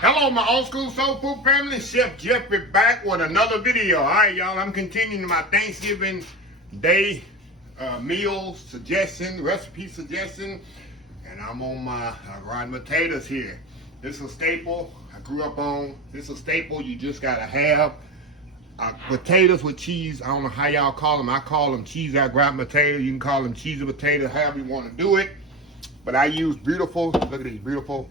Hello, my old school soul food family. Chef Jeffrey back with another video. All right, y'all. I'm continuing my Thanksgiving Day meal suggestion, recipe suggestion, and I'm on my rotten potatoes here. This is a staple I grew up on. This is a staple you just gotta have. Potatoes with cheese. I don't know how y'all call them. I call them cheese out gratin potatoes. You can call them cheesy potatoes, however you want to do it. But I use beautiful. Look at these beautiful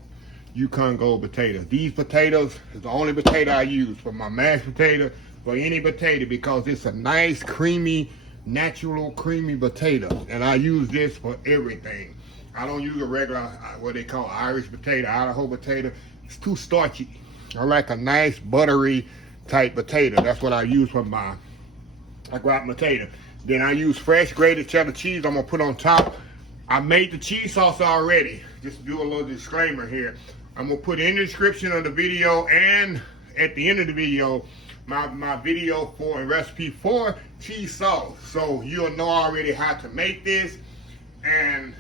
Yukon Gold potatoes. These potatoes is the only potato I use for my mashed potato, for any potato, because it's a nice, creamy, natural, creamy potato. And I use this for everything. I don't use a regular, what they call Irish potato, Idaho potato. It's too starchy. I like a nice, buttery type potato. That's what I use for my gratin potato. Then I use fresh grated cheddar cheese I'm gonna put on top. I made the cheese sauce already. Just do a little disclaimer here. I'm gonna put in the description of the video and at the end of the video my video for a recipe for cheese sauce, so you'll know already how to make this, and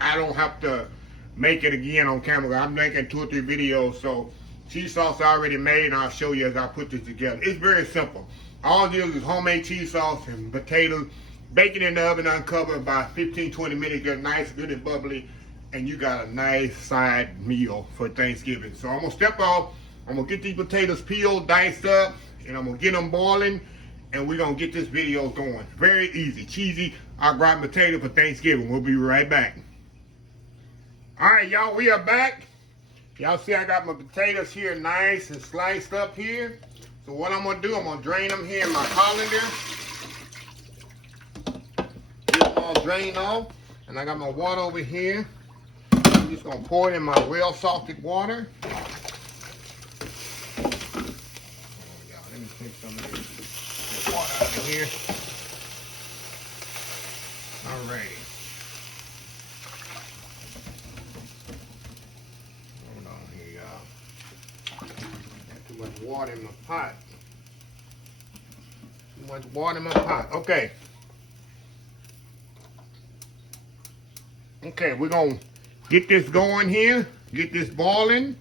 I don't have to make it again on camera. I'm making 2 or 3 videos, so cheese sauce already made, and I'll show you as I put this together. It's very simple. All it is homemade cheese sauce and potatoes. Bake it in the oven uncovered about 15-20 minutes, get nice, good and bubbly, and you got a nice side meal for Thanksgiving. So I'm gonna step off, I'm gonna get these potatoes peeled, diced up, and I'm gonna get them boiling, and we're gonna get this video going. Very easy, cheesy, au gratin potato for Thanksgiving. We'll be right back. All right, y'all, we are back. Y'all see I got my potatoes here nice and sliced up here. So what I'm gonna do, I'm gonna drain them here in my colander. Get them all drained off. And I got my water over here. I'm just gonna pour it in my well salted water. Oh, y'all, let me take some of this water out of here. All right. Hold on here, y'all. Got too much water in my pot. Too much water in my pot. Okay. Okay, we're gonna get this going here, get this boiling,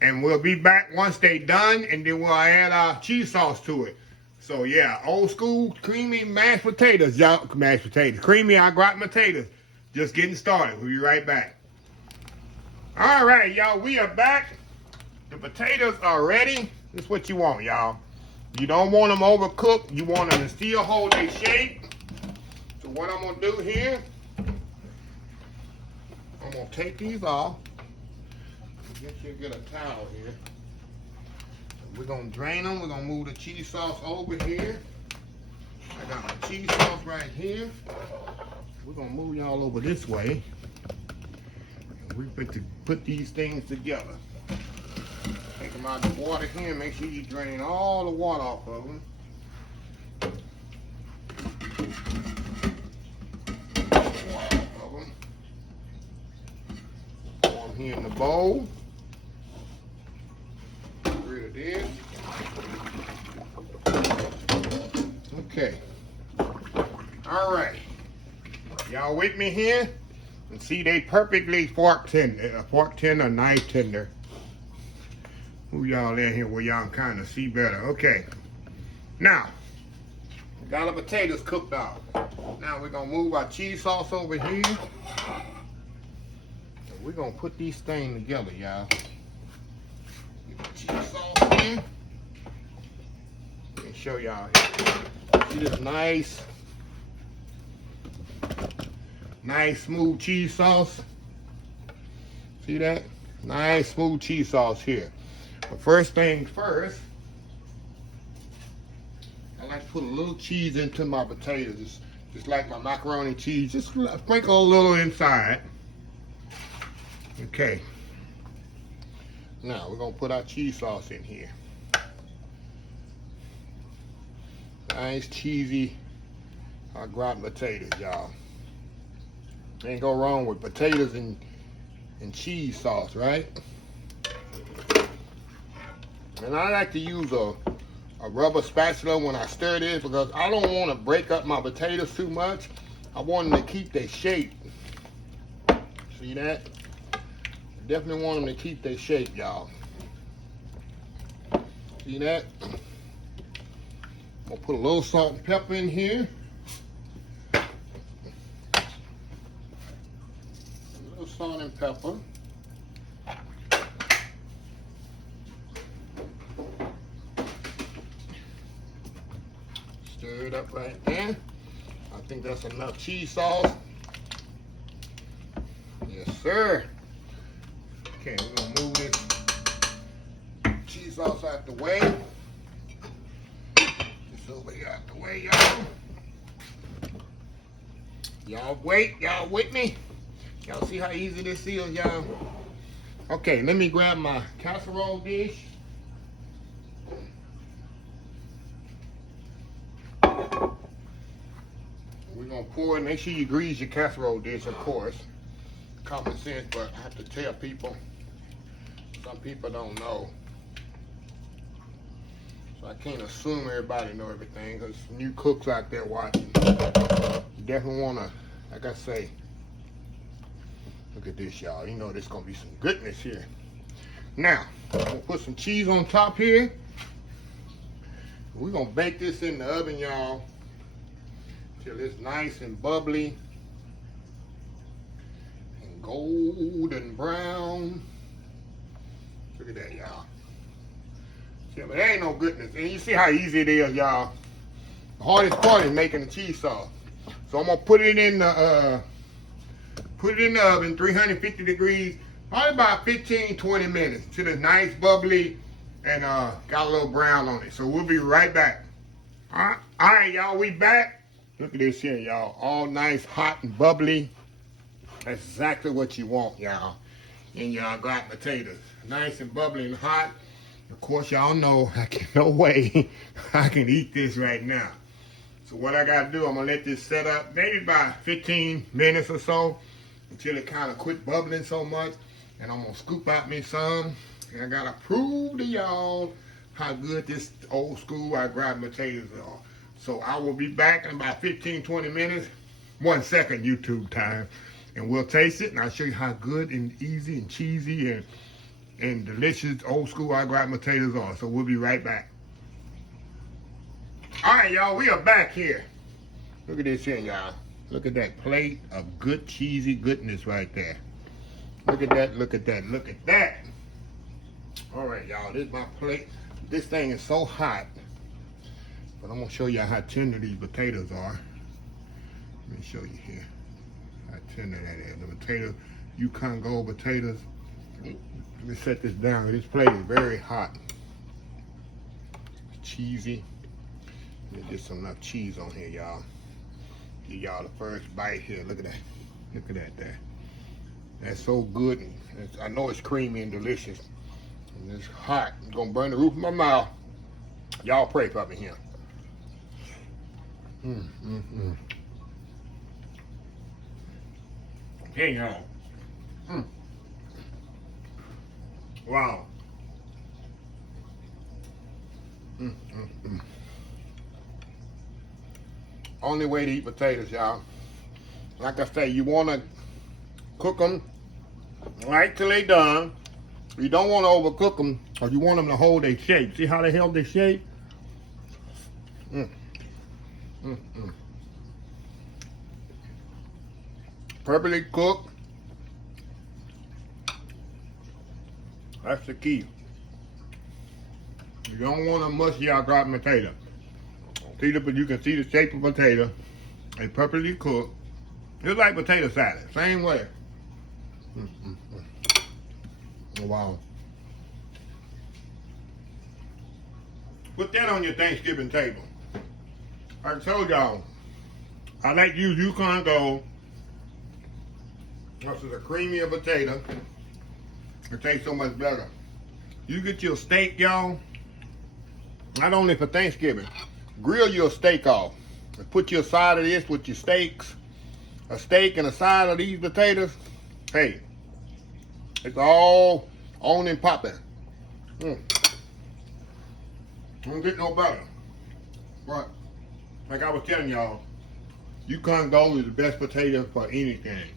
and we'll be back once they done, and then we'll add our cheese sauce to it. So yeah, old school creamy mashed potatoes, y'all. Mashed potatoes, creamy au gratin potatoes. Just getting started. We'll be right back. All right, y'all, we are back. The potatoes are ready. This is what you want, y'all. You don't want them overcooked. You want them to still hold their shape. So what I'm gonna do here, I'm gonna take these off. Get a towel here. We're gonna drain them. We're gonna move the cheese sauce over here. I got my cheese sauce right here. We're gonna move y'all over this way. We're going to put these things together. Take them out of the water here. Make sure you drain all the water off of them. Here in the bowl. Get rid of this. Okay. All right. Y'all with me here? And see, they perfectly fork tender, knife tender. Who y'all in here where y'all can kind of see better? Okay. Now, we got our potatoes cooked off. Now we're gonna move our cheese sauce over here. We're gonna put these things together, y'all. Get the cheese sauce in. And show y'all here. See this nice, smooth cheese sauce? See that? Nice, smooth cheese sauce here. But first things first, I like to put a little cheese into my potatoes. Just like my macaroni cheese. Just sprinkle a little inside. Okay, now we're gonna put our cheese sauce in here. Nice cheesy au gratin potatoes, y'all. Ain't go wrong with potatoes and cheese sauce, right? And I like to use a rubber spatula when I stir this because I don't want to break up my potatoes too much. I want them to keep their shape. See that? definitely want them to keep their shape, y'all. See that? I'm gonna put a little salt and pepper in here. A little salt and pepper. Stir it up right there. I think that's enough cheese sauce. Yes, sir. Okay, we're gonna move this cheese sauce out the way. Just over here out the way, y'all. Y'all wait, y'all with me? Y'all see how easy this is, y'all? Okay, let me grab my casserole dish. We're gonna pour it. Make sure you grease your casserole dish, of course. Common sense, but I have to tell people. Some people don't know. So I can't assume everybody know everything, because new cooks out there watching. You definitely wanna, like I say, look at this, y'all. You know there's gonna be some goodness here. Now, I'm gonna put some cheese on top here. We're gonna bake this in the oven, y'all, till it's nice and bubbly and golden brown. Look at that, y'all. Yeah, but there ain't no goodness. And you see how easy it is, y'all. The hardest part is making the cheese sauce. So I'm gonna put it in the oven, 350 degrees, probably about 15-20 minutes till it's nice, bubbly, and got a little brown on it. So we'll be right back. All right, y'all, we back. Look at this here, y'all. All nice, hot, and bubbly. That's exactly what you want, y'all, in your gratin potatoes. Nice and bubbly and hot. Of course, y'all know no way I can eat this right now. So what I gotta do, I'm gonna let this set up maybe about 15 minutes or so until it kind of quit bubbling so much. And I'm gonna scoop out me some. And I gotta prove to y'all how good this old school gratin potatoes are. So I will be back in about 15-20 minutes. 1 second YouTube time. And we'll taste it, and I'll show you how good and easy and cheesy and delicious old school gratin potatoes are. So we'll be right back. All right, y'all, we are back here. Look at this here, y'all. Look at that plate of good cheesy goodness right there. Look at that, look at that, look at that. All right, y'all, this is my plate. This thing is so hot, but I'm gonna show you how tender these potatoes are. Let me show you here how tender that is. The potatoes, Yukon Gold potatoes. Let me set this down. This plate is very hot. It's cheesy. Let me get some enough cheese on here, y'all. Give y'all the first bite here. Look at that. Look at that there. That's so good. I know it's creamy and delicious. And it's hot. It's gonna burn the roof of my mouth. Y'all pray for me here. Hey, y'all. Wow. Only way to eat potatoes, y'all. Like I say, you want to cook them right till they done. You don't want to overcook them, or you want them to hold their shape. See how they held their shape? Perfectly cooked. That's the key. You don't want a mushy gratin potato. See but you can see the shape of potato. They perfectly cooked. It's like potato salad, same way. Oh, wow. Put that on your Thanksgiving table. I told y'all, I like to use Yukon Gold. This is a creamier potato. It tastes so much better. You get your steak, y'all, not only for Thanksgiving, grill your steak off. And put your side of this with your steaks, a steak and a side of these potatoes. Hey, it's all on and popping. Don't get no better. But, like I was telling y'all, Yukon Gold is the best potato for anything.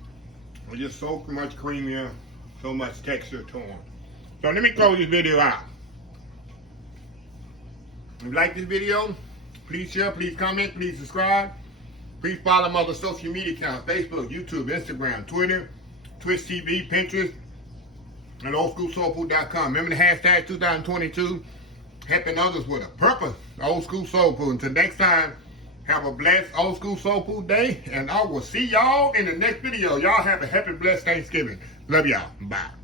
It's just so much creamier, So much texture to them. So let me close this video out. If you like this video, please share, please comment, please subscribe. Please follow my other social media accounts, Facebook, YouTube, Instagram, Twitter, Twitch TV, Pinterest, and oldschoolsoulfood.com. Remember the hashtag 2022, helping others with a purpose, Old School Soul Food. Until next time, have a blessed Old School Soul Food day, and I will see y'all in the next video. Y'all have a happy, blessed Thanksgiving. Love y'all. Bye.